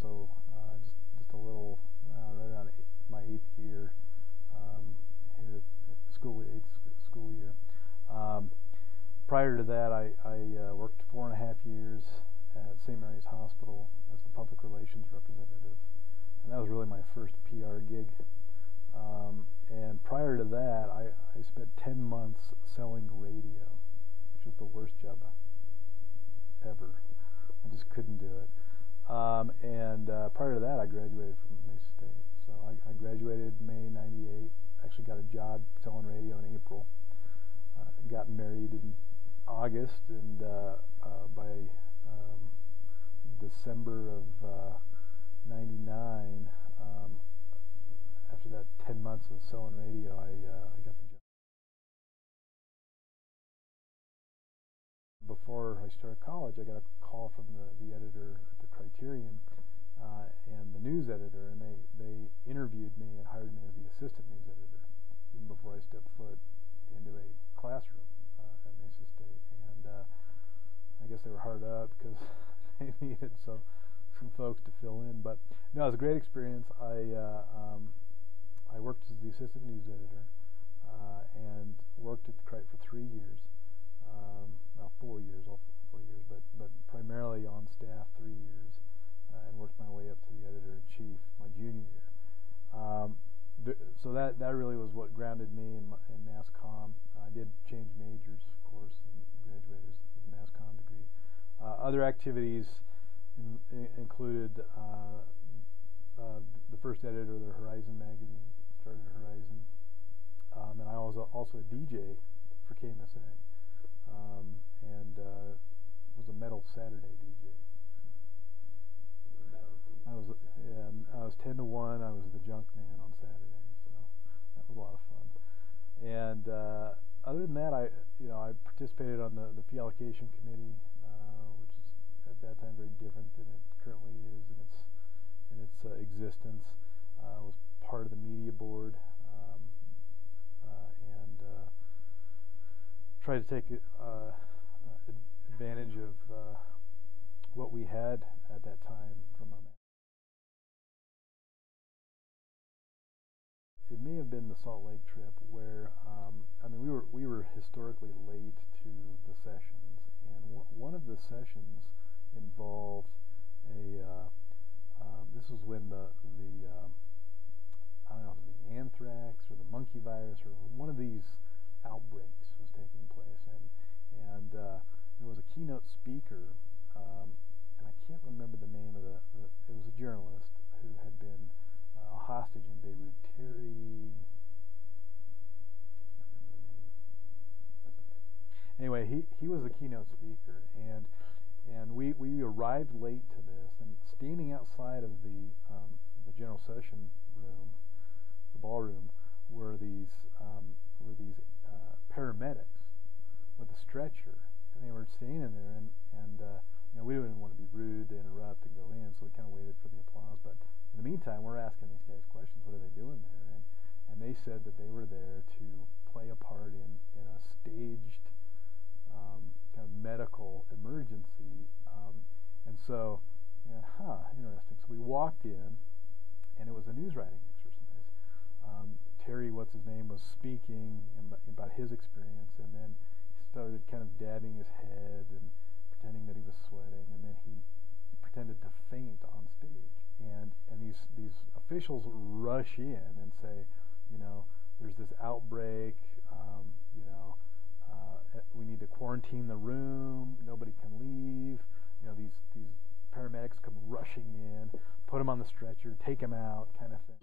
so just a little right around my 8th year here at school, 8th school year. Prior to that, I worked 4.5 years at St. Mary's Hospital as the public relations representative, and that was really my first PR gig. And prior to that, I spent 10 months selling radio, which was the worst job ever. I just couldn't do it. And prior to that, I graduated from Mesa State. So I graduated May '98. Actually got a job selling radio in April. Got married in August, and by December of '99, after that 10 months of selling radio, I got the job. Before I started college, I got a call from the editor at the Criterion and the news editor, and they interviewed me and hired me as the assistant news editor even before I stepped foot into a classroom at Mesa State. And I guess they were hard up because they needed some folks to fill in. But no, it was a great experience. I worked as the assistant news editor and worked at the Crite for 3 years. Well, 4 years, all 4 years, but primarily on staff 3 years, and worked my way up to the editor-in-chief my junior year. So that really was what grounded me in mass comm. I did change majors, of course, and graduated with a mass comm degree. Other activities included the first editor of the Horizon magazine, started at Horizon, and I was also a DJ for KMSA, and was a Metal Saturday DJ. I was 10 to 1. I was the junk man on Saturdays, so that was a lot of fun. And other than that, I participated on the fee allocation committee, which is at that time very different than it currently is in its existence. Was part of the media board, and tried to take advantage of what we had at that time from a. It may have been the Salt Lake trip where we were historically late to the sessions, and one of the sessions involved this was when the I don't know if it was the anthrax or the monkey virus or one of these outbreaks was taking place, and there was a keynote speaker, and I can't remember the name of it was a journalist who had been a hostage in Beirut. Terry, I can't remember the name. That's okay. Anyway, he was the keynote speaker, and we arrived late to this, and standing outside of the general session room, the ballroom, were these paramedics with a stretcher, and they were standing there, and we didn't want to be rude to interrupt and go in, so we kind of waited for the applause. But in the meantime, we're asking these guys questions. What are they doing there? And they said that they were there to play a part in a staged kind of medical emergency, and so interesting. So we walked in, and it was a news writing exercise. Terry, what's his name, was speaking about his experience, and then he started kind of dabbing his head and pretending that he was sweating, and then he pretended to faint on stage, and these officials rush in and say, there's this outbreak, we need to quarantine the room, nobody can leave, these paramedics come rushing in, put him on the stretcher, take him out, kind of thing.